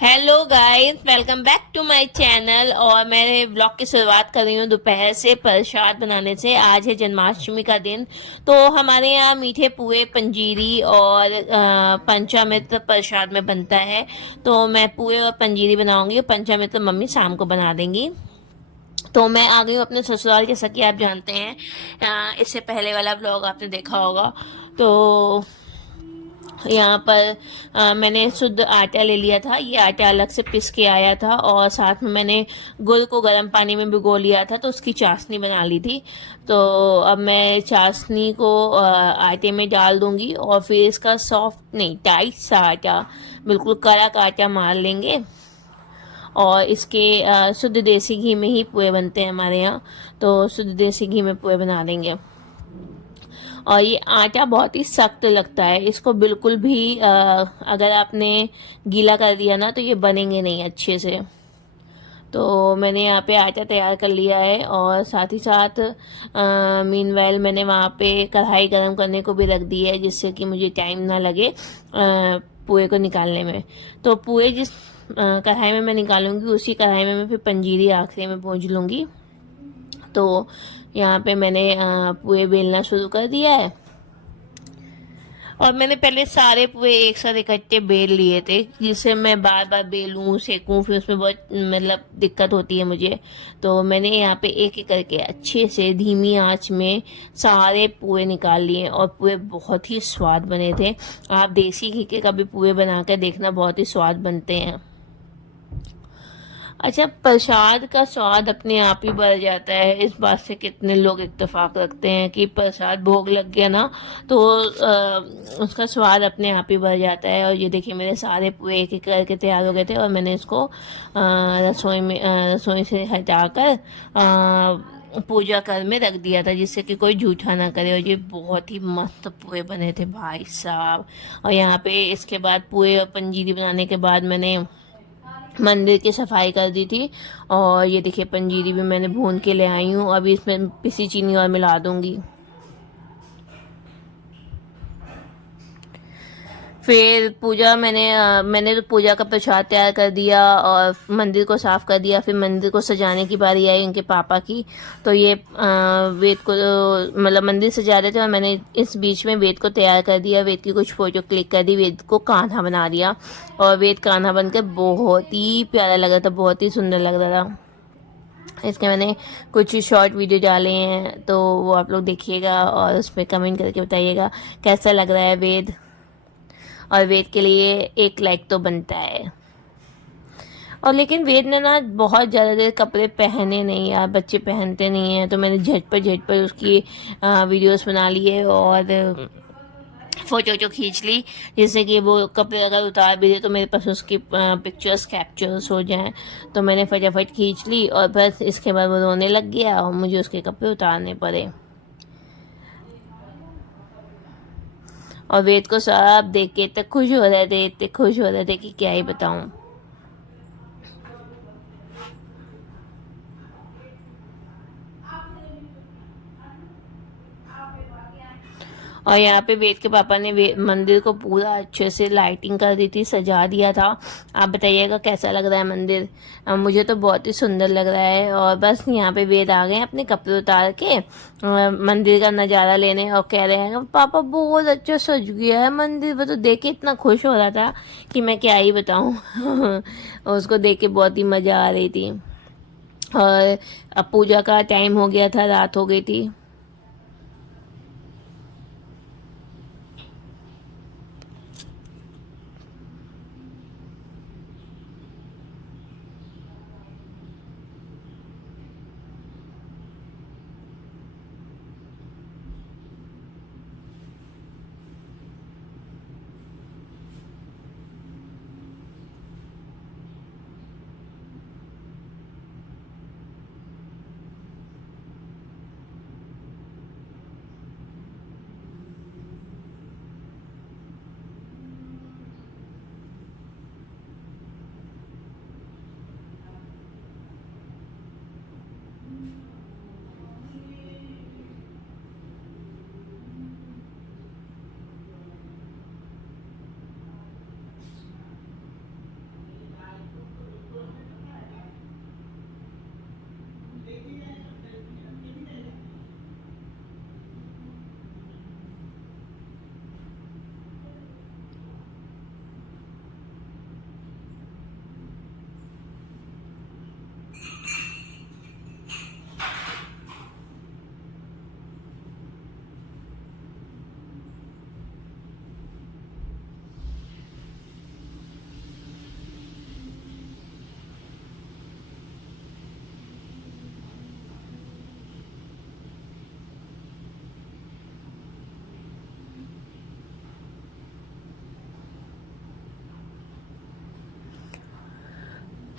Hello guys, welcome back to my channel. और मैं blog की शुरुआत कर रही हूँ दोपहर से प्रसाद बनाने से। आज है जन्माष्टमी का दिन, तो हमारे यहाँ मीठे पुए, पंजीरी और पंचामृत प्रसाद में बनता है। तो मैं पुए और पंजीरी बनाऊंगी, पंचामृत मम्मी शाम को बना देंगी। तो मैं आ गई हूँ अपने ससुराल, जैसा कि आप जानते हैं। इससे पहले वाला ब्लॉग आपने देखा होगा। तो यहाँ पर मैंने शुद्ध आटा ले लिया था। ये आटा अलग से पिस के आया था और साथ में मैंने गुड़ को गर्म पानी में भिगो लिया था, तो उसकी चाशनी बना ली थी। तो अब मैं चाशनी को आटे में डाल दूंगी और फिर इसका सॉफ्ट नहीं, टाइट सा आटा, बिल्कुल कड़क आटा मार लेंगे। और इसके शुद्ध देसी घी में ही पुए बनते हैं हमारे यहाँ, तो शुद्ध देसी घी में पुए बना देंगे। और ये आटा बहुत ही सख्त लगता है, इसको बिल्कुल भी अगर आपने गीला कर दिया ना तो ये बनेंगे नहीं अच्छे से। तो मैंने यहाँ पे आटा तैयार कर लिया है और साथ ही साथ मीनवाइल मैंने वहाँ पे कढ़ाई गरम करने को भी रख दी है, जिससे कि मुझे टाइम ना लगे पुए को निकालने में। तो पुए जिस कढ़ाई में मैं निकालूंगी, उसी कढ़ाई में मैं फिर पंजीरी आखिरी में भूंज लूँगी। तो यहाँ पे मैंने पुए बेलना शुरू कर दिया है। और मैंने पहले सारे पुए एक साथ इकट्ठे बेल लिए थे, जिससे मैं बार बार बेलूं सेकूं, फिर उसमें बहुत मतलब दिक्कत होती है मुझे। तो मैंने यहाँ पे एक एक करके अच्छे से धीमी आंच में सारे पुए निकाल लिए और पुए बहुत ही स्वाद बने थे। आप देसी घी के कभी पुए बना कर देखना, बहुत ही स्वाद बनते हैं। अच्छा, प्रसाद का स्वाद अपने आप ही बढ़ जाता है। इस बात से कितने लोग इत्तेफाक रखते हैं कि प्रसाद भोग लग गया ना तो उसका स्वाद अपने आप ही बढ़ जाता है। और ये देखिए, मेरे सारे पुए एक एक करके तैयार हो गए थे और मैंने इसको रसोई से हटाकर पूजा कर में रख दिया था, जिससे कि कोई जूठा ना करे। और ये बहुत ही मस्त पुए बने थे भाई साहब। और यहाँ पे इसके बाद पुए और पंजीरी बनाने के बाद मैंने मंदिर की सफाई कर दी थी। और ये देखिए, पंजीरी भी मैंने भून के ले आई हूँ, अभी इसमें पिसी चीनी और मिला दूंगी। फिर पूजा मैंने तो पूजा का प्रसाद तैयार कर दिया और मंदिर को साफ कर दिया। फिर मंदिर को सजाने की बारी आई उनके पापा की। तो ये वेद को मतलब मंदिर सजा रहे थे और मैंने इस बीच में वेद को तैयार कर दिया। वेद की कुछ फोटो क्लिक कर दी, वेद को कान्हा बना दिया। और वेद कान्हा बनकर बहुत ही प्यारा लग रहा था, बहुत ही सुंदर लग रहा था। इसके मैंने कुछ शॉर्ट वीडियो डाले हैं, तो वो आप लोग देखिएगा और उस पर कमेंट करके बताइएगा कैसा लग रहा है वेद। और वेद के लिए एक लाइक तो बनता है। और लेकिन वेद ने ना बहुत ज़्यादा देर कपड़े पहने नहीं, यार बच्चे पहनते नहीं हैं, तो मैंने झट पर उसकी वीडियोस बना लिए और फोटो जो खींच ली, जिससे कि वो कपड़े अगर उतार भी दे तो मेरे पास उसकी पिक्चर्स कैप्चर्स हो जाएं। तो मैंने फटाफट खींच ली और बस इसके बाद वो रोने लग गया और मुझे उसके कपड़े उतारने पड़े। और वेद को सब देख के इतने खुश हो रहे थे, इतने खुश हो रहे थे कि क्या ही बताऊं। और यहाँ पे वेद के पापा ने मंदिर को पूरा अच्छे से लाइटिंग कर दी थी, सजा दिया था। आप बताइएगा कैसा लग रहा है मंदिर। मुझे तो बहुत ही सुंदर लग रहा है। और बस यहाँ पे वेद आ गए अपने कपड़े उतार के मंदिर का नज़ारा लेने और कह रहे हैं पापा बहुत अच्छा सज गया है मंदिर। वो तो देख के इतना खुश हो रहा था कि मैं क्या ही बताऊँ। उसको देख के बहुत ही मज़ा आ रही थी। और अब पूजा का टाइम हो गया था, रात हो गई थी।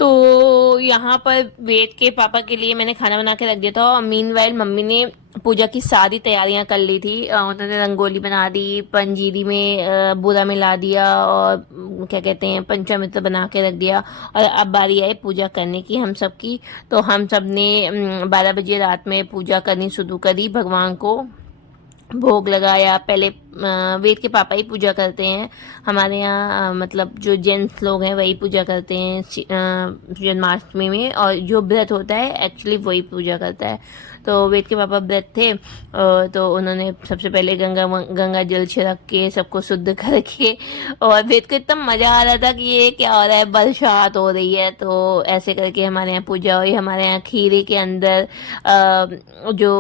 तो यहाँ पर वेद के पापा के लिए मैंने खाना बना के रख दिया था और मीनवाइल मम्मी ने पूजा की सारी तैयारियां कर ली थी। उन्होंने रंगोली बना दी, पंजीरी में बूरा मिला दिया और क्या कहते हैं पंचामृत बना के रख दिया। और अब बारी आई पूजा करने की हम सब की। तो हम सब ने 12 बजे रात में पूजा करनी शुरू करी, भगवान को भोग लगाया। पहले वेद के पापा ही पूजा करते हैं हमारे यहाँ, मतलब जो जेंट्स लोग हैं वही पूजा करते हैं जन्माष्टमी में, और जो व्रत होता है एक्चुअली वही पूजा करता है। तो वेद के पापा व्रत थे, तो उन्होंने सबसे पहले गंगा जल छिड़क के सबको शुद्ध करके, और वेद को इतना मज़ा आ रहा था कि ये क्या हो रहा है, बरसात हो रही है। तो ऐसे करके हमारे यहाँ पूजा हुई। हमारे यहाँ खीरे के अंदर जो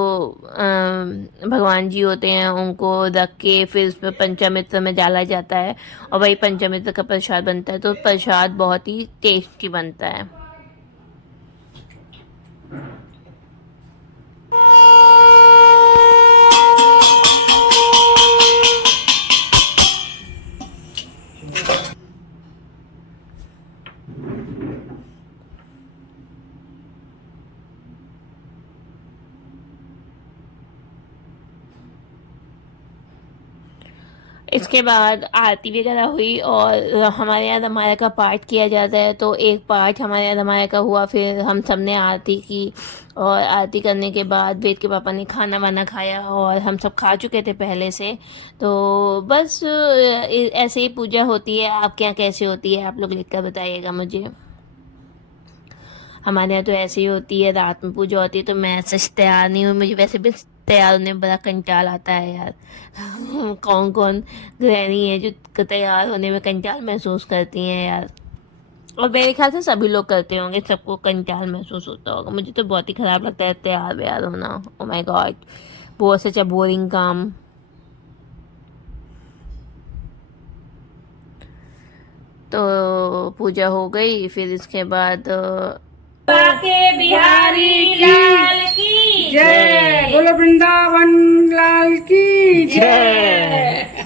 भगवान जी होते हैं उनको रख के फिर उसमें पंचामृत में डाला जाता है और वही पंचामृत का प्रसाद बनता है। तो प्रसाद बहुत ही टेस्टी बनता है। इसके बाद आरती वगैरह हुई और हमारे यहाँ रामायण का पाठ किया जाता है। तो एक पाठ हमारे यहाँ रामायण का हुआ, फिर हम सब ने आरती की और आरती करने के बाद वेद के पापा ने खाना वाना खाया और हम सब खा चुके थे पहले से। तो बस ऐसे ही पूजा होती है। आपके यहाँ कैसे होती है आप लोग लिखकर बताइएगा मुझे। हमारे यहाँ तो ऐसे ही होती है, रात में पूजा होती है। तो मैं सच तैयार नहीं हूँ, मुझे वैसे भी तैयार होने में बड़ा कंटाल आता है यार। कौन कौन गृहिणी है जो तैयार होने में कंटाल महसूस करती हैं यार। और मेरे ख्याल से सभी लोग करते होंगे, सबको कंटाल महसूस होता होगा। मुझे तो बहुत ही ख़राब लगता है तैयार व्यार होना। ओ माय गॉड, बहुत सच बोरिंग काम। तो पूजा हो गई, फिर इसके बाद के बिहारी लाल की जय, बोलो वृंदावन लाल की जय।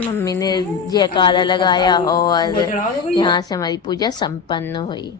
मम्मी ने जयकारा लगाया और यहाँ से हमारी पूजा संपन्न हुई।